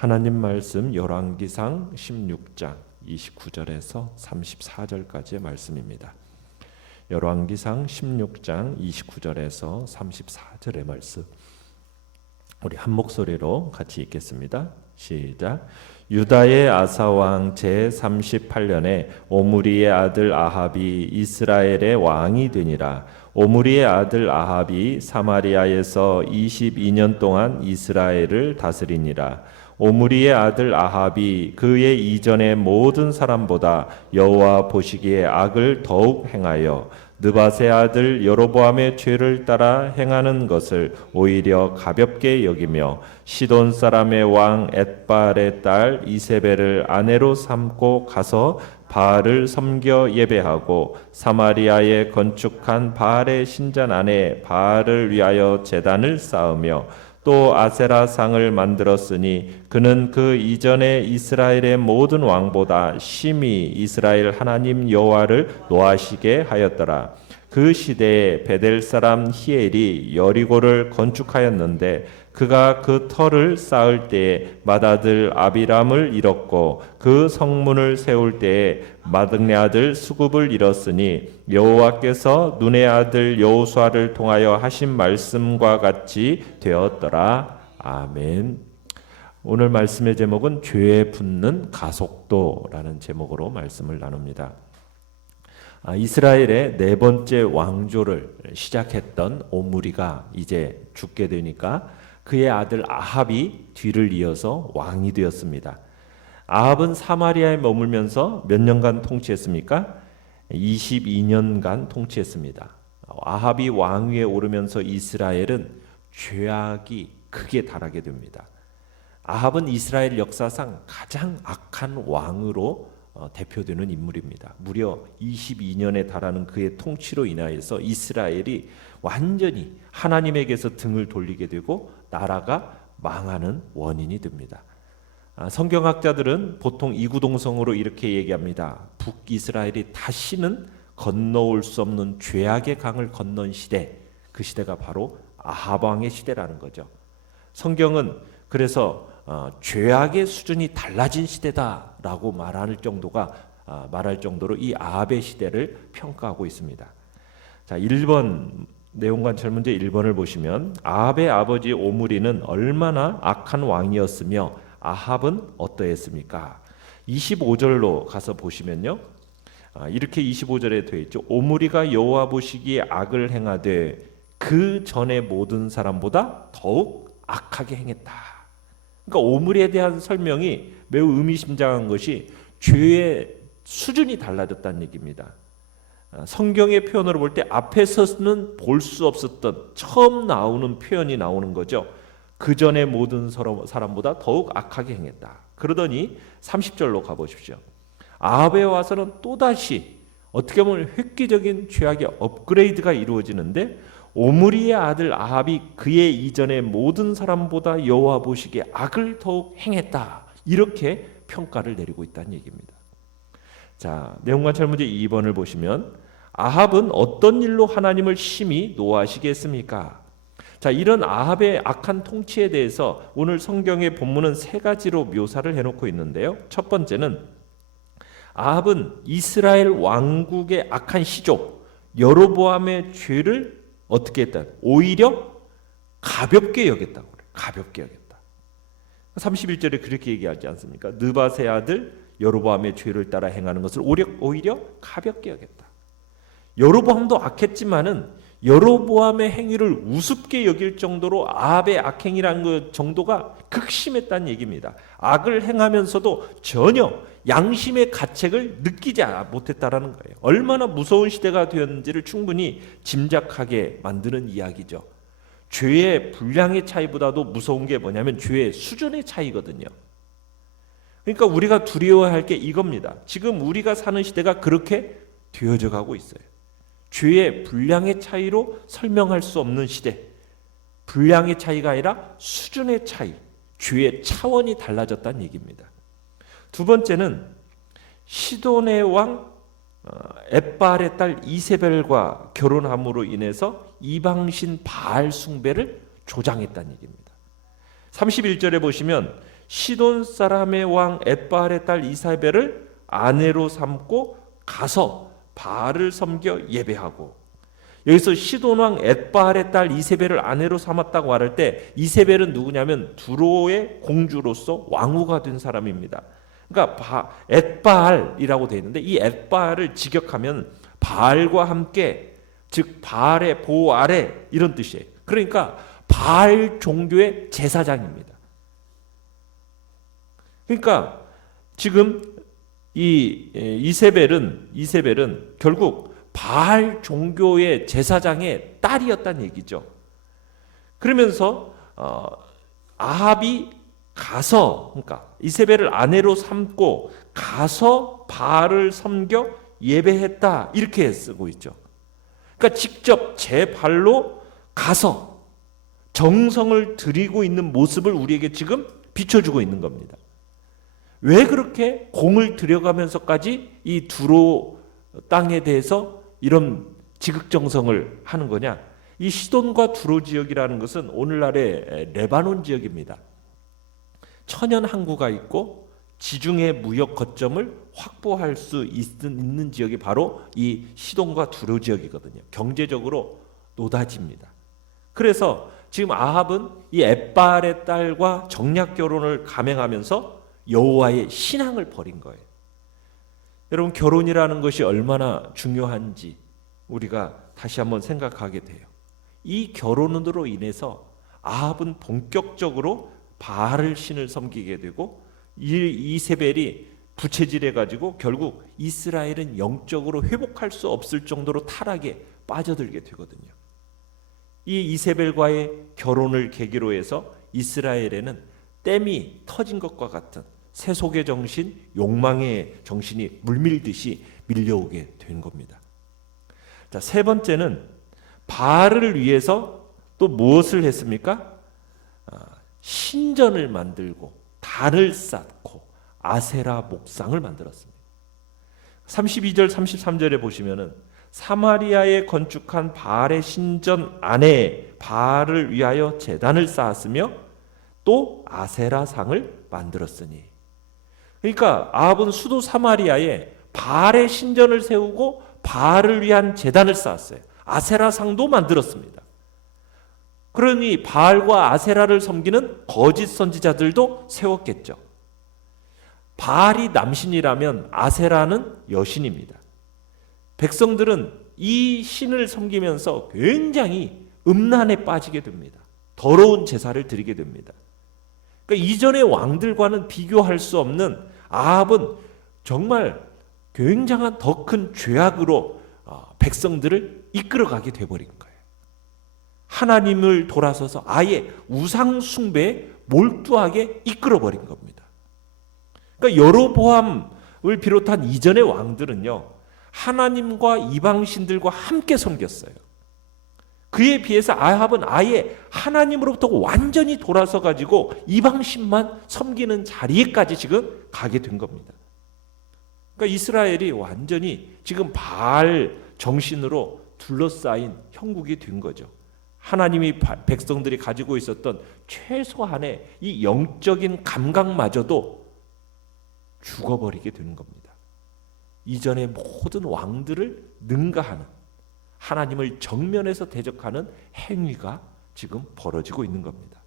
하나님 말씀 열왕기상 16장 29절에서 34절까지의 말씀입니다. 열왕기상 16장 29절에서 34절의 말씀, 우리 한 목소리로 같이 읽겠습니다. 시작. 유다의 아사왕 제38년에 오므리의 아들 아합이 이스라엘의 왕이 되니라. 오므리의 아들 아합이 사마리아에서 22년 동안 이스라엘을 다스리니라. 오므리의 아들 아합이 그의 이전의 모든 사람보다 여호와 보시기에 악을 더욱 행하여 느밧의 아들 여로보암의 죄를 따라 행하는 것을 오히려 가볍게 여기며 시돈 사람의 왕 엣발의 딸 이세벨을 아내로 삼고 가서 바알을 섬겨 예배하고 사마리아에 건축한 바알의 신전 안에 바알을 위하여 제단을 쌓으며 또 아세라 상을 만들었으니 그는 그 이전에 이스라엘의 모든 왕보다 심히 이스라엘 하나님 여호와를 노하시게 하였더라. 그 시대에 베델 사람 히엘이 여리고를 건축하였는데 그가 그 터를 쌓을 때에 맏아들 아비람을 잃었고 그 성문을 세울 때에 맏언니 아들 수굽을 잃었으니 여호와께서 눈의 아들 여호수아를 통하여 하신 말씀과 같이 되었더라. 아멘. 오늘 말씀의 제목은 죄에 붙는 가속도라는 제목으로 말씀을 나눕니다. 이스라엘의 네 번째 왕조를 시작했던 오므리가 이제 죽게 되니까 그의 아들 아합이 뒤를 이어서 왕이 되었습니다. 아합은 사마리아에 머물면서 몇 년간 통치했습니까? 22년간 통치했습니다. 아합이 왕위에 오르면서 이스라엘은 죄악이 크게 달하게 됩니다. 아합은 이스라엘 역사상 가장 악한 왕으로 대표되는 인물입니다. 무려 22년에 달하는 그의 통치로 인하여서 이스라엘이 완전히 하나님에게서 등을 돌리게 되고 나라가 망하는 원인이 됩니다. 성경학자들은 보통 이구동성으로 이렇게 얘기합니다. 북이스라엘이 다시는 건너올 수 없는 죄악의 강을 건넌 시대, 그 시대가 바로 아합 왕의 시대라는 거죠. 성경은 그래서 죄악의 수준이 달라진 시대다라고 말할 정도로 이 아합의 시대를 평가하고 있습니다. 자, 1번 내용관찰 문제 1번을 보시면 아합의 아버지 오므리는 얼마나 악한 왕이었으며 아합은 어떠했습니까? 25절로 가서 보시면요, 이렇게 25절에 되어 있죠. 오므리가 여호와 보시기에 악을 행하되 그 전에 모든 사람보다 더욱 악하게 행했다. 그러니까 오므리에 대한 설명이 매우 의미심장한 것이 죄의 수준이 달라졌다는 얘기입니다. 성경의 표현으로 볼 때 앞에서는 볼 수 없었던 처음 나오는 표현이 나오는 거죠. 그 전에 모든 사람보다 더욱 악하게 행했다. 그러더니 30절로 가보십시오. 아합에 와서는 또다시 어떻게 보면 획기적인 죄악의 업그레이드가 이루어지는데 오므리의 아들 아합이 그의 이전의 모든 사람보다 여호와 보시기에 악을 더욱 행했다. 이렇게 평가를 내리고 있다는 얘기입니다. 자, 내용관찰 문제 2번을 보시면 아합은 어떤 일로 하나님을 심히 노하시게 했습니까? 자, 이런 아합의 악한 통치에 대해서 오늘 성경의 본문은 세 가지로 묘사를 해놓고 있는데요. 첫 번째는 아합은 이스라엘 왕국의 악한 시조 여로보암의 죄를 어떻게 했다? 오히려 가볍게 여겼다고 그래요. 가볍게 여겼다. 31절에 그렇게 얘기하지 않습니까? 느밧의 아들 여로보암의 죄를 따라 행하는 것을 오히려 가볍게 여겼다. 여로보암도 악했지만은 여로보암의 행위를 우습게 여길 정도로 아합의 악행이라는 그 정도가 극심했다는 얘기입니다. 악을 행하면서도 전혀 양심의 가책을 느끼지 못했다라는 거예요. 얼마나 무서운 시대가 되었는지를 충분히 짐작하게 만드는 이야기죠. 죄의 분량의 차이보다도 무서운 게 뭐냐면 죄의 수준의 차이거든요. 그러니까 우리가 두려워야 할 게 이겁니다. 지금 우리가 사는 시대가 그렇게 되어져 가고 있어요. 죄의 분량의 차이로 설명할 수 없는 시대. 분량의 차이가 아니라 수준의 차이, 죄의 차원이 달라졌다는 얘기입니다. 두 번째는 시돈의 왕 엣발의 딸 이세벨과 결혼함으로 인해서 이방신 바알 숭배를 조장했다는 얘기입니다. 31절에 보시면 시돈 사람의 왕 엣바알의 딸 이사벨을 아내로 삼고 가서 바알을 섬겨 예배하고, 여기서 시돈 왕 엣바알의 딸 이세벨을 아내로 삼았다고 말할 때 이세벨은 누구냐면 두로의 공주로서 왕후가 된 사람입니다. 그러니까 엣바알이라고 되어 있는데 이 엣바알을 직역하면 바알과 함께, 즉 바알의 보호 아래 이런 뜻이에요. 그러니까 바알 종교의 제사장입니다. 그러니까 지금 이 이세벨은 결국 바알 종교의 제사장의 딸이었다는 얘기죠. 그러면서 아합이 가서, 그러니까 이세벨을 아내로 삼고 가서 바알을 섬겨 예배했다, 이렇게 쓰고 있죠. 그러니까 직접 제 발로 가서 정성을 들이고 있는 모습을 우리에게 지금 비춰주고 있는 겁니다. 왜 그렇게 공을 들여가면서까지 이 두로 땅에 대해서 이런 지극정성을 하는 거냐? 이 시돈과 두로 지역이라는 것은 오늘날의 레바논 지역입니다. 천연 항구가 있고 지중해 무역 거점을 확보할 수 있는 지역이 바로 이 시돈과 두로 지역이거든요. 경제적으로 노다지입니다. 그래서 지금 아합은 이 엣바알의 딸과 정략 결혼을 감행하면서 여호와의 신앙을 버린 거예요. 여러분, 결혼이라는 것이 얼마나 중요한지 우리가 다시 한번 생각하게 돼요. 이 결혼으로 인해서 아합은 본격적으로 바알 신을 섬기게 되고 이세벨이 부채질해 가지고 결국 이스라엘은 영적으로 회복할 수 없을 정도로 타락에 빠져들게 되거든요. 이 이세벨과의 결혼을 계기로 해서 이스라엘에는 댐이 터진 것과 같은 세속의 정신, 욕망의 정신이 물밀듯이 밀려오게 된 겁니다. 자, 세 번째는 바알을 위해서 또 무엇을 했습니까? 신전을 만들고 단을 쌓고 아세라 목상을 만들었습니다. 32절 33절에 보시면은 사마리아에 건축한 바알의 신전 안에 바알을 위하여 제단을 쌓았으며 또 아세라상을 만들었으니. 그러니까 아합은 수도 사마리아에 바알의 신전을 세우고 바알을 위한 제단을 쌓았어요. 아세라상도 만들었습니다. 그러니 바알과 아세라를 섬기는 거짓 선지자들도 세웠겠죠. 바알이 남신이라면 아세라는 여신입니다. 백성들은 이 신을 섬기면서 굉장히 음란에 빠지게 됩니다. 더러운 제사를 드리게 됩니다. 그러니까 이전의 왕들과는 비교할 수 없는 아합은 정말 굉장한 더 큰 죄악으로 백성들을 이끌어가게 돼버린 거예요. 하나님을 돌아서서 아예 우상 숭배에 몰두하게 이끌어버린 겁니다. 그러니까 여로보암을 비롯한 이전의 왕들은요, 하나님과 이방신들과 함께 섬겼어요. 그에 비해서 아합은 아예 하나님으로부터 완전히 돌아서 가지고 이방신만 섬기는 자리에까지 지금 가게 된 겁니다. 그러니까 이스라엘이 완전히 지금 바알 정신으로 둘러싸인 형국이 된 거죠. 하나님이 백성들이 가지고 있었던 최소한의 이 영적인 감각마저도 죽어버리게 되는 겁니다. 이전의 모든 왕들을 능가하는, 하나님을 정면에서 대적하는 행위가 지금 벌어지고 있는 겁니다.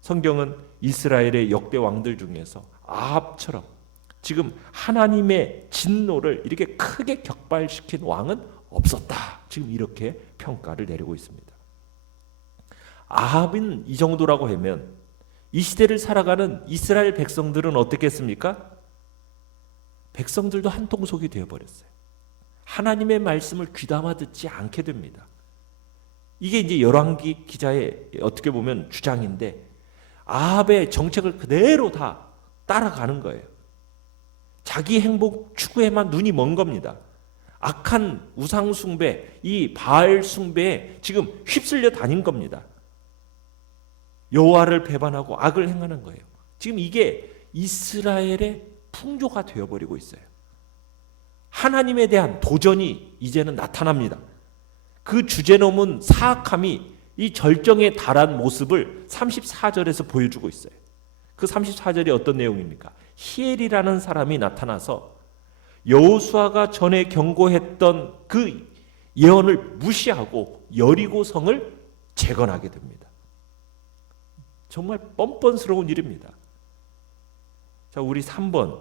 성경은 이스라엘의 역대 왕들 중에서 아합처럼 지금 하나님의 진노를 이렇게 크게 격발시킨 왕은 없었다, 지금 이렇게 평가를 내리고 있습니다. 아합은 이 정도라고 하면 이 시대를 살아가는 이스라엘 백성들은 어떻겠습니까? 백성들도 한통속이 되어버렸어요. 하나님의 말씀을 귀담아 듣지 않게 됩니다. 이게 이제 열왕기 기자의 어떻게 보면 주장인데, 아합의 정책을 그대로 다 따라가는 거예요. 자기 행복 추구에만 눈이 먼 겁니다. 악한 우상 숭배, 이 바알 숭배에 지금 휩쓸려 다닌 겁니다. 여호와를 배반하고 악을 행하는 거예요. 지금 이게 이스라엘의 풍조가 되어버리고 있어요. 하나님에 대한 도전이 이제는 나타납니다. 그 주제넘은 사악함이 이 절정에 달한 모습을 34절에서 보여주고 있어요. 그 34절이 어떤 내용입니까? 히엘이라는 사람이 나타나서 여호수아가 전에 경고했던 그 예언을 무시하고 여리고성을 재건하게 됩니다. 정말 뻔뻔스러운 일입니다. 자, 우리 3번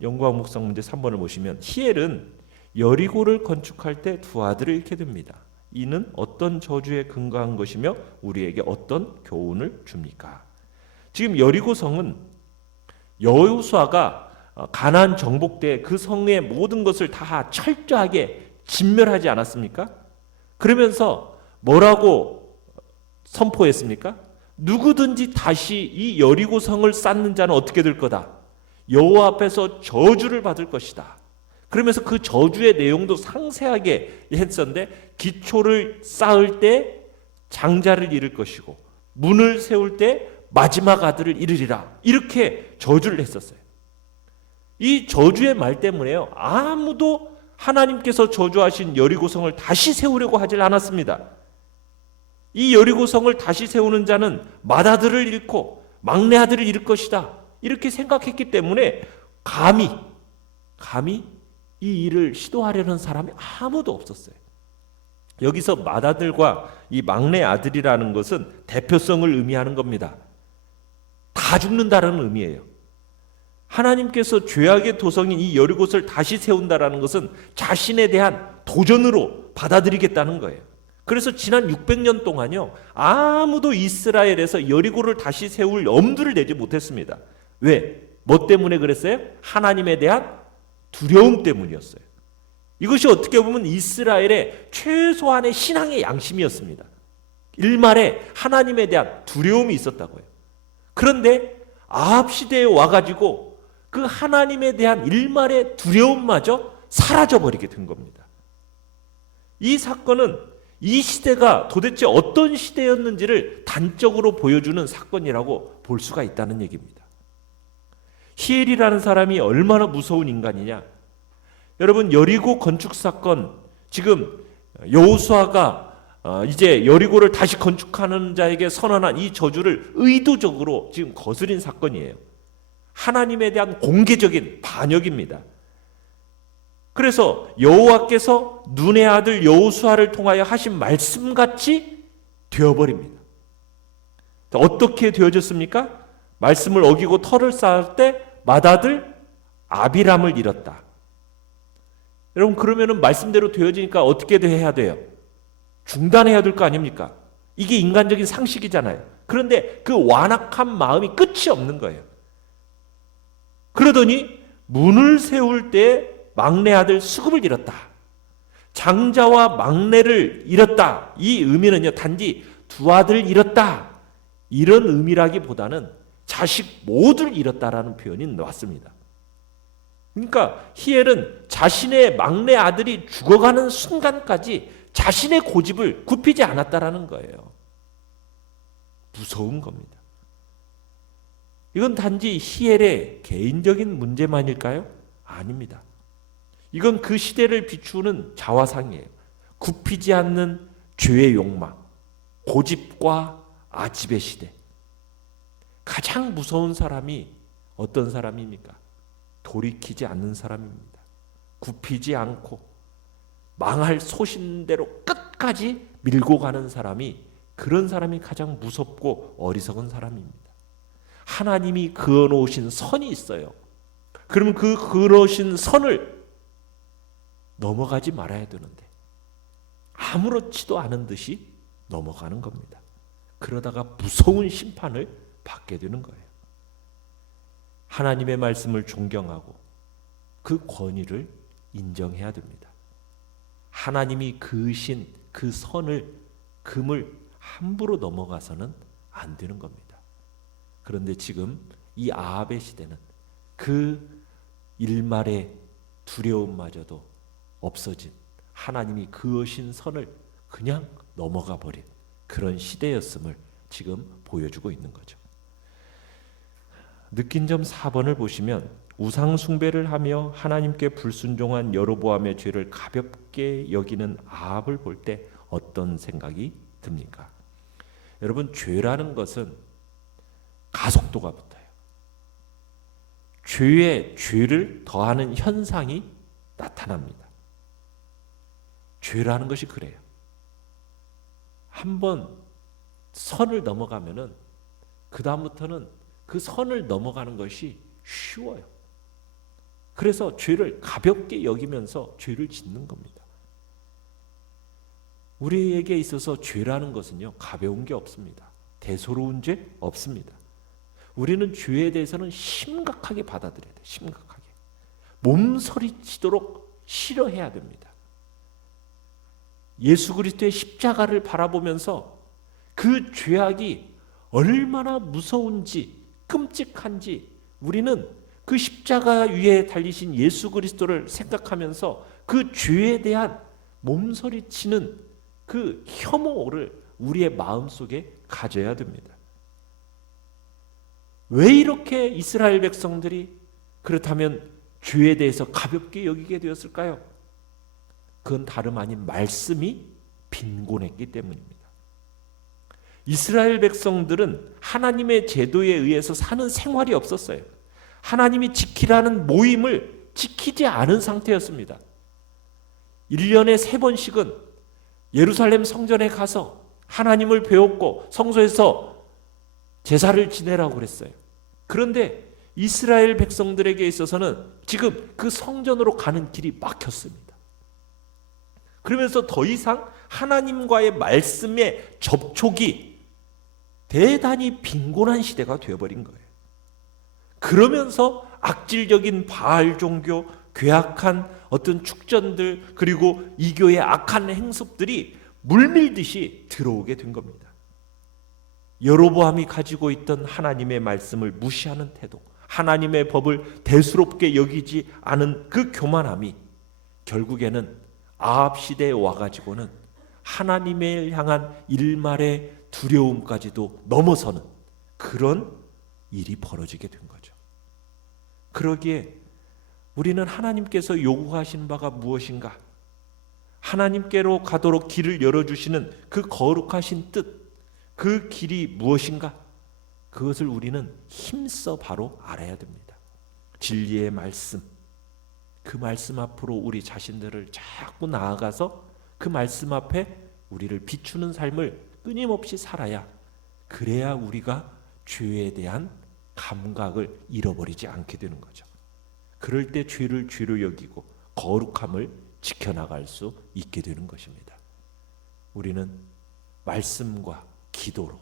연구학 묵상 문제 3번을 보시면 히엘은 여리고를 건축할 때 두 아들을 잃게 됩니다. 이는 어떤 저주에 근거한 것이며 우리에게 어떤 교훈을 줍니까? 지금 여리고성은 여호수아가 가나안 정복 때 그 성의 모든 것을 다 철저하게 진멸하지 않았습니까? 그러면서 뭐라고 선포했습니까? 누구든지 다시 이 여리고성을 쌓는 자는 어떻게 될 거다? 여호와 앞에서 저주를 받을 것이다. 그러면서 그 저주의 내용도 상세하게 했었는데, 기초를 쌓을 때 장자를 잃을 것이고 문을 세울 때 마지막 아들을 잃으리라, 이렇게 저주를 했었어요. 이 저주의 말 때문에요, 아무도 하나님께서 저주하신 여리고성을 다시 세우려고 하질 않았습니다. 이 여리고성을 다시 세우는 자는 맏아들을 잃고 막내 아들을 잃을 것이다, 이렇게 생각했기 때문에 감히 이 일을 시도하려는 사람이 아무도 없었어요. 여기서 맏아들과 이 막내 아들이라는 것은 대표성을 의미하는 겁니다. 다 죽는다라는 의미예요. 하나님께서 죄악의 도성인 이 여리고를 다시 세운다라는 것은 자신에 대한 도전으로 받아들이겠다는 거예요. 그래서 지난 600년 동안요, 아무도 이스라엘에서 여리고를 다시 세울 엄두를 내지 못했습니다. 왜? 뭐 때문에 그랬어요? 하나님에 대한 두려움 때문이었어요. 이것이 어떻게 보면 이스라엘의 최소한의 신앙의 양심이었습니다. 일말에 하나님에 대한 두려움이 있었다고요. 그런데 아합 시대에 와가지고 그 하나님에 대한 일말의 두려움마저 사라져버리게 된 겁니다. 이 사건은 이 시대가 도대체 어떤 시대였는지를 단적으로 보여주는 사건이라고 볼 수가 있다는 얘기입니다. 히엘이라는 사람이 얼마나 무서운 인간이냐. 여러분, 여리고 건축 사건, 지금 여호수아가 이제 여리고를 다시 건축하는 자에게 선언한 이 저주를 의도적으로 지금 거스린 사건이에요. 하나님에 대한 공개적인 반역입니다. 그래서 여호와께서 눈의 아들 여호수아를 통하여 하신 말씀같이 되어버립니다. 어떻게 되어졌습니까? 말씀을 어기고 터를 쌓을 때 맏아들 아비람을 잃었다. 여러분, 그러면은 말씀대로 되어지니까 어떻게 해야 돼요? 중단해야 될 거 아닙니까? 이게 인간적인 상식이잖아요. 그런데 그 완악한 마음이 끝이 없는 거예요. 그러더니 문을 세울 때 막내 아들 수급을 잃었다. 장자와 막내를 잃었다. 이 의미는요, 단지 두 아들 잃었다, 이런 의미라기보다는 자식 모두를 잃었다라는 표현이 나왔습니다. 그러니까 히엘은 자신의 막내 아들이 죽어가는 순간까지 자신의 고집을 굽히지 않았다라는 거예요. 무서운 겁니다. 이건 단지 히엘의 개인적인 문제만일까요? 아닙니다. 이건 그 시대를 비추는 자화상이에요. 굽히지 않는 죄의 욕망, 고집과 아집의 시대. 가장 무서운 사람이 어떤 사람입니까? 돌이키지 않는 사람입니다. 굽히지 않고 망할 소신대로 끝까지 밀고 가는 사람이, 그런 사람이 가장 무섭고 어리석은 사람입니다. 하나님이 그어놓으신 선이 있어요. 그러면 그 그어놓으신 선을 넘어가지 말아야 되는데 아무렇지도 않은 듯이 넘어가는 겁니다. 그러다가 무서운 심판을 받게 되는 거예요. 하나님의 말씀을 존경하고 그 권위를 인정해야 됩니다. 하나님이 그으신 그 선을, 금을 함부로 넘어가서는 안 되는 겁니다. 그런데 지금 이 아합의 시대는 그 일말의 두려움마저도 없어진, 하나님이 그으신 선을 그냥 넘어가 버린 그런 시대였음을 지금 보여주고 있는 거죠. 느낀 점 4번을 보시면 우상 숭배를 하며 하나님께 불순종한 여로보암의 죄를 가볍게 여기는 아합을 볼 때 어떤 생각이 듭니까? 여러분, 죄라는 것은 가속도가 붙어요. 죄에 죄를 더하는 현상이 나타납니다. 죄라는 것이 그래요. 한번 선을 넘어가면은 그 다음부터는 그 선을 넘어가는 것이 쉬워요. 그래서 죄를 가볍게 여기면서 죄를 짓는 겁니다. 우리에게 있어서 죄라는 것은요, 가벼운 게 없습니다. 대소로운 죄 없습니다. 우리는 죄에 대해서는 심각하게 받아들여야 돼요. 심각하게. 몸서리치도록 싫어해야 됩니다. 예수 그리스도의 십자가를 바라보면서 그 죄악이 얼마나 무서운지 끔찍한지 우리는 그 십자가 위에 달리신 예수 그리스도를 생각하면서 그 죄에 대한 몸서리치는 그 혐오를 우리의 마음속에 가져야 됩니다. 왜 이렇게 이스라엘 백성들이 그렇다면 죄에 대해서 가볍게 여기게 되었을까요? 그건 다름 아닌 말씀이 빈곤했기 때문입니다. 이스라엘 백성들은 하나님의 제도에 의해서 사는 생활이 없었어요. 하나님이 지키라는 모임을 지키지 않은 상태였습니다. 1년에 3번씩은 예루살렘 성전에 가서 하나님을 배웠고 성소에서 제사를 지내라고 그랬어요. 그런데 이스라엘 백성들에게 있어서는 지금 그 성전으로 가는 길이 막혔습니다. 그러면서 더 이상 하나님과의 말씀의 접촉이 대단히 빈곤한 시대가 되어버린 거예요. 그러면서 악질적인 바알 종교, 괴악한 어떤 축전들, 그리고 이교의 악한 행습들이 물밀듯이 들어오게 된 겁니다. 여로보암이 가지고 있던 하나님의 말씀을 무시하는 태도, 하나님의 법을 대수롭게 여기지 않은 그 교만함이 결국에는 아합 시대에 와가지고는 하나님을 향한 일말의 두려움까지도 넘어서는 그런 일이 벌어지게 된 거죠. 그러기에 우리는 하나님께서 요구하신 바가 무엇인가? 하나님께로 가도록 길을 열어주시는 그 거룩하신 뜻, 그 길이 무엇인가? 그것을 우리는 힘써 바로 알아야 됩니다. 진리의 말씀, 그 말씀 앞으로 우리 자신들을 자꾸 나아가서 그 말씀 앞에 우리를 비추는 삶을 끊임없이 살아야, 그래야 우리가 죄에 대한 감각을 잃어버리지 않게 되는 거죠. 그럴 때 죄를 죄로 여기고 거룩함을 지켜나갈 수 있게 되는 것입니다. 우리는 말씀과 기도로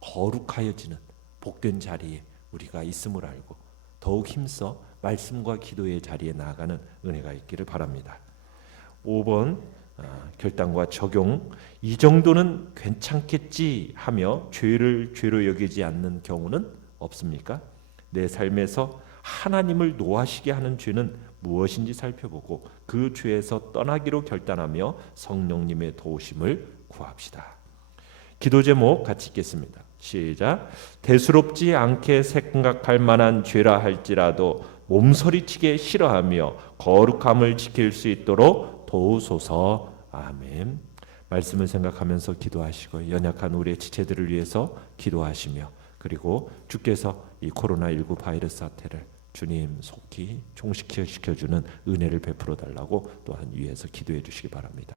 거룩하여지는 복된 자리에 우리가 있음을 알고 더욱 힘써 말씀과 기도의 자리에 나아가는 은혜가 있기를 바랍니다. 5번 결단과 적용. 이 정도는 괜찮겠지 하며 죄를 죄로 여기지 않는 경우는 없습니까? 내 삶에서 하나님을 노하시게 하는 죄는 무엇인지 살펴보고 그 죄에서 떠나기로 결단하며 성령님의 도우심을 구합시다. 기도 제목 같이 읽겠습니다. 시작. 대수롭지 않게 생각할 만한 죄라 할지라도 몸서리치게 싫어하며 거룩함을 지킬 수 있도록 도우소서. 아멘. 말씀을 생각하면서 기도하시고 연약한 우리의 지체들을 위해서 기도하시며, 그리고 주께서 이 코로나19 바이러스 사태를 주님 속히 종식시켜주는 은혜를 베풀어 달라고 또한 위해서 기도해 주시기 바랍니다.